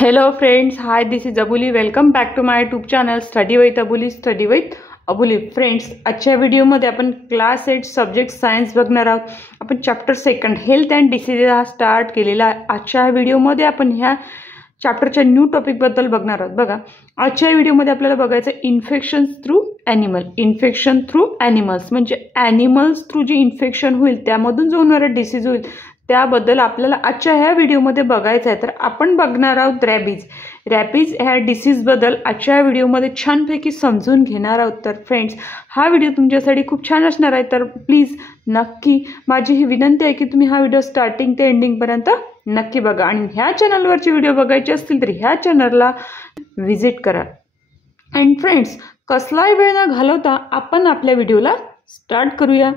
Hello friends, hi, this is Abuli. Welcome back to my YouTube channel Study with Abuli, Study with Abuli. Friends, आजच्या व्हिडिओमध्ये आपण class 8 subject science बघणार आहोत. आपण chapter 2 health and disease हा start केलेला आहे. आजच्या व्हिडिओमध्ये आपण ह्या चॅप्टरच्या न्यू टॉपिक बद्दल बघणार आहोत. बघा, आजच्या व्हिडिओमध्ये आपल्याला बघायचं infections through animal. Infection through animals म्हणजे ॲनिमल्स थ्रू जी इन्फेक्शन होईल त्यामधून जो होणारा डिसीज होईल त्याबद्दल आपल्याला आजच्या ह्या व्हिडिओमध्ये बघायचं आहे. तर आपण बघणार आहोत रॅबीज. रॅबीज ह्या डिसीजबद्दल आजच्या व्हिडिओमध्ये छानपैकी समजून घेणार आहोत. तर फ्रेंड्स, हा व्हिडिओ तुमच्यासाठी खूप छान असणार आहे. तर प्लीज नक्की माझी ही विनंती आहे की तुम्ही हा व्हिडिओ स्टार्टिंग ते एंडिंगपर्यंत नक्की बघा. आणि ह्या चॅनलवरचे व्हिडिओ बघायचे असतील तर ह्या चॅनलला व्हिजिट करा. अँड फ्रेंड्स, कसलाही वेळ न घालवता आपण आपल्या व्हिडिओला स्टार्ट करूया.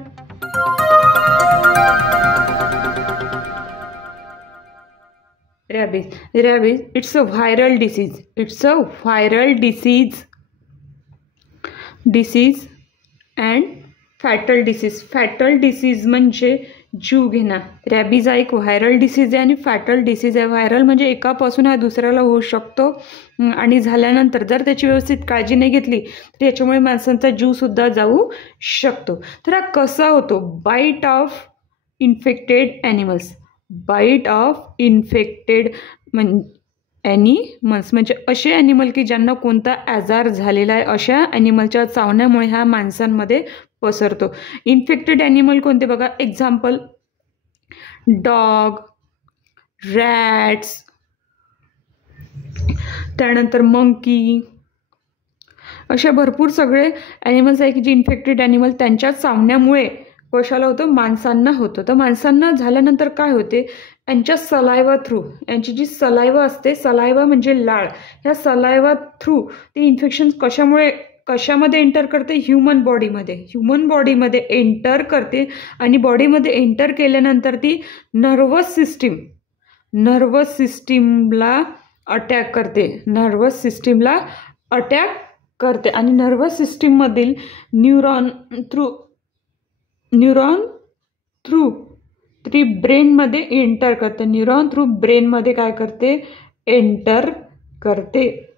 Rabies. Rabies, it's a viral disease. It's a viral disease. Disease and fatal disease. Fatal disease म्हणजे जीव घेणा. रॅबीज हा एक व्हायरल डिसीज आहे आणि फॅटल डिसीज आहे. व्हायरल म्हणजे एकापासून हा दुसऱ्याला होऊ शकतो आणि झाल्यानंतर जर त्याची व्यवस्थित काळजी नाही घेतली तर याच्यामुळे माणसांचा जीवसुद्धा जाऊ शकतो. तर हा कसा होतो? Bite of infected animals. Bite of infected animals म्हणजे असे ॲनिमल की ज्यांना कोणता आजार झालेला आहे अशा ॲनिमलच्या चावण्यामुळे हा माणसांमध्ये पसरतो. इन्फेक्टेड ॲनिमल कोणते बघा, एक्झाम्पल डॉग, रॅट्स, त्यानंतर मंकी, अशा भरपूर सगळे ॲनिमल्स आहे की जे इन्फेक्टेड ॲनिमल त्यांच्या चावण्यामुळे कशाला होतं? माणसांना होतं. तर माणसांना झाल्यानंतर काय होते? यांच्या सलायवा थ्रू, यांची जी सलायवा असते, सलायवा म्हणजे लाळ, ह्या सलायवा थ्रू ते इन्फेक्शन कशामध्ये एंटर करते? ह्युमन बॉडीमध्ये. ह्युमन बॉडीमध्ये एंटर करते आणि बॉडीमध्ये एंटर केल्यानंतर ती नर्वस सिस्टीमला अटॅक करते. नर्वस सिस्टीमला अटॅक करते आणि नर्वस सिस्टीममधील न्यूरॉन थ्रू ती ब्रेनमध्ये एंटर करते. न्यूरॉन थ्रू ब्रेनमध्ये काय करते? एंटर करते.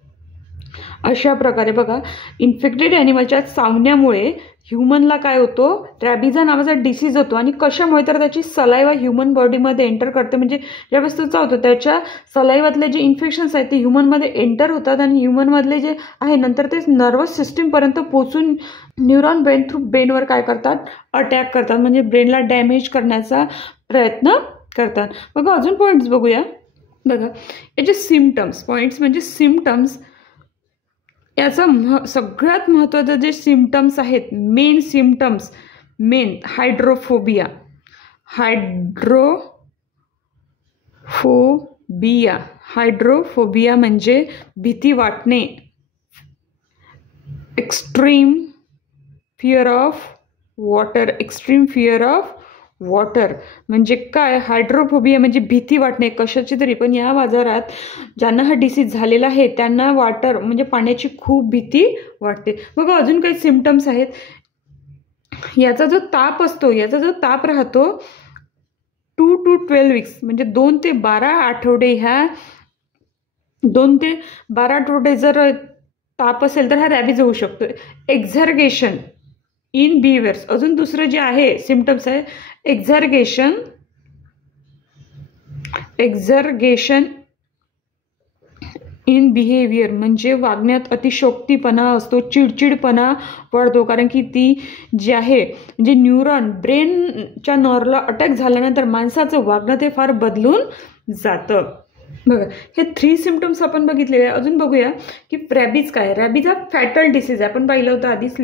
अशा प्रकारे बघा, इन्फेक्टेड ॲनिमलच्या चावण्यामुळे ह्युमनला काय होतो? रॅबीज हा नावाचा डिसीज होतो. आणि कशामुळे? तर त्याची सलायवा ह्युमन बॉडीमध्ये एंटर करते. म्हणजे ज्यावेळेस तो चावतो त्याच्या सलायवातले जे इन्फेक्शन्स आहेत ते ह्युमनमध्ये एंटर होतात आणि ह्युमनमधले जे आहे नंतर ते नर्वस सिस्टीमपर्यंत पोचून न्यूरॉन ब्रेनवर काय करतात? अटॅक करतात. म्हणजे ब्रेनला डॅमेज करण्याचा प्रयत्न करतात. बघा, अजून पॉईंट्स बघूया. बघा, याचे सिम्पटम्स. पॉईंट्स म्हणजे सिम्पटम्स. याचा सगळ्यात महत्त्वाचं जे सिम्पटम्स आहेत, मेन सिम्पटम्स, हायड्रोफोबिया. हायड्रोफोबिया म्हणजे भीती वाटणे. Extreme fear of water. म्हणजे काय? हायड्रोफोबिया म्हणजे भीती वाटणे कशाची तरी. पण या बाजारात ज्यांना हा डिसीज झालेला आहे त्यांना वॉटर म्हणजे पाण्याची खूप भीती वाटते. बघा, अजून काही सिम्पटम्स आहेत. याचा जो ताप राहतो 2 to 12 weeks म्हणजे 2 ते 12 आठवडे. ह्या 2 ते 12 आठवडे जर ताप असेल तर हा रॅबीज होऊ शकतो. एक्झर्गेशन इन बिहेवियर्स. अजून दुसरं जे आहे सिम्पटम्स आहे एक्झर्गेशन इन बिहेवियर म्हणजे वागण्यात अतिशयोक्तीपणा असतो, चिडचिडपणा वाढतो. कारण की ती जी आहे म्हणजे न्यूरॉन ब्रेनच्या नर्वला अटॅक झाल्यानंतर माणसाचं वागणं ते फार बदलून जातं. बघा, हे 3 सिम्पटम्स आपण बघितलेले आहे. अजून बघूया की रॅबीज काय. रॅबीज हा फॅटल डिसीज आहे. आपण पाहिलं होतं आधीच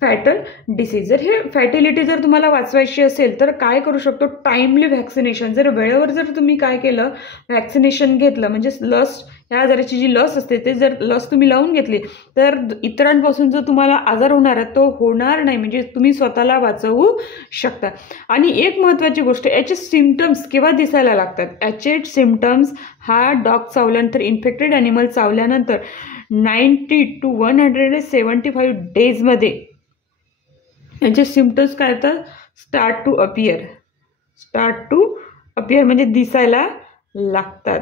फॅटल डिसीज. जर हे फॅटिलिटी जर तुम्हाला वाचवायची असेल तर काय करू शकतो? Timely vaccination. जर वेळेवर जर तुम्ही काय केलं? व्हॅक्सिनेशन घेतलं म्हणजे लस, ह्या आजाराची जी लस असते ते जर लस तुम्ही लावून घेतली तर इतरांपासून जो तुम्हाला आजार होणार आहे तो होणार नाही. म्हणजे तुम्ही स्वतःला वाचवू शकता. आणि एक महत्त्वाची गोष्ट, याचे सिम्पटम्स केव्हा दिसायला लागतात? याचे सिम्पटम्स हा डॉग चावल्यानंतर, इन्फेक्टेड ॲनिमल चावल्यानंतर 90 to 175 डेजमध्ये याचे सिम्पटम्स काय तर स्टार्ट टू अपियर म्हणजे दिसायला लागतात.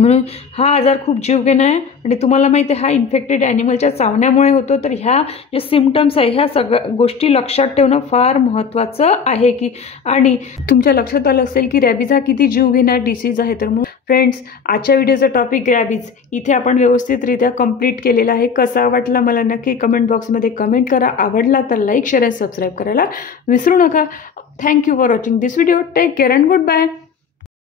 म्हणून हा आजार खूप जीवघेणा आहे आणि तुम्हाला माहिती आहे हा इन्फेक्टेड ॲनिमलच्या चावण्यामुळे होतो. तर ह्या जे सिम्पटम्स आहे ह्या सगळ्या गोष्टी लक्षात ठेवणं फार महत्त्वाचं आहे की. आणि तुमच्या लक्षात आलं असेल की रॅबीज हा किती जीवघेणा डिसीज आहे. तर मग फ्रेंड्स, आजच्या व्हिडिओचा टॉपिक रॅबीज इथे आपण व्यवस्थितरित्या कंप्लीट केलेला आहे. कसा वाटला मला नक्की कमेंट बॉक्समध्ये कमेंट करा. आवडला तर लाईक शेअर आणि सबस्क्राईब करायला विसरू नका. Thank you for watching this video. Take care and good bye.